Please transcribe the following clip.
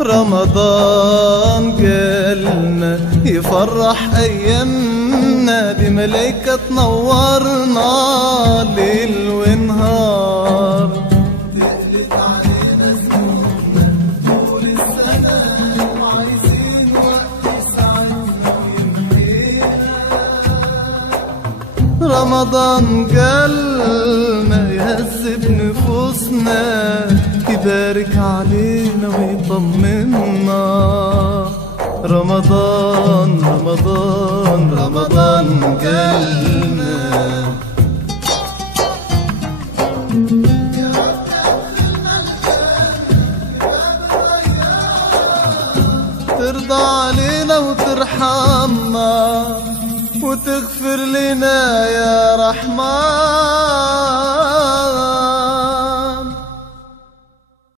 رمضان جالنا يفرح أيامنا بملايكة تنورنا ليل ونهار، تقلت علينا ذنوبنا طول السنة وعايزين وقت يسعدنا ويمحينا. رمضان جالنا يهذب نفوسنا يبارك علينا ويطمنا. رمضان رمضان رمضان جالنا. ترضى علينا وترحمنا وتغفر لنا يا رحمن.